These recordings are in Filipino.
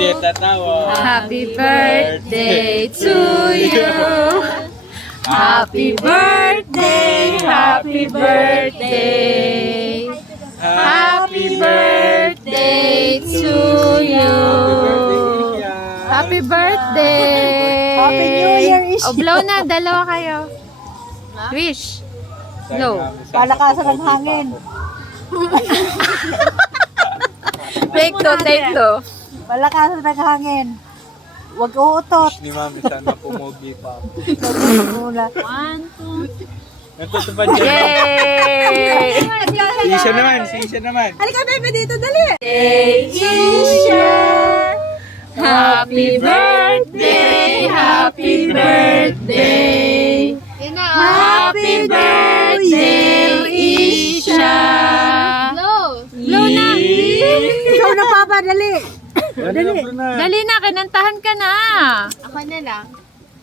Hindi tatawa. Happy birthday to you. Happy birthday, happy birthday. Happy birthday to you. Happy birthday. Happy New Year, Ishi. O, blow na. Dalawa kayo. Wish. Blow. Palakasan ng hangin. Take two, take two. Palakasan ng hangin. Huwag uutot. Ni Mami, sana pumogi pa. Muna. Natutupad dyan. Yay! Si Isha naman. Halika, bebe, dito, dali. Isha, happy birthday, happy birthday. Happy birthday, Isha. Blow na. Ikaw na, Papa, dali. Dali. Dali na, kinantahan ka na. Ako na lang.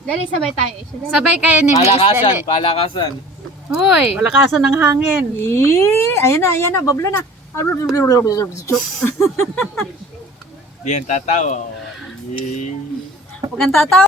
Dali, sabay tayo. Sabay kayo ni Miss. Dali. Palakasan. Hoy. Palakasan ng hangin. Ayan na, babla na. Di yan tatawa. Huwag kang tatawa.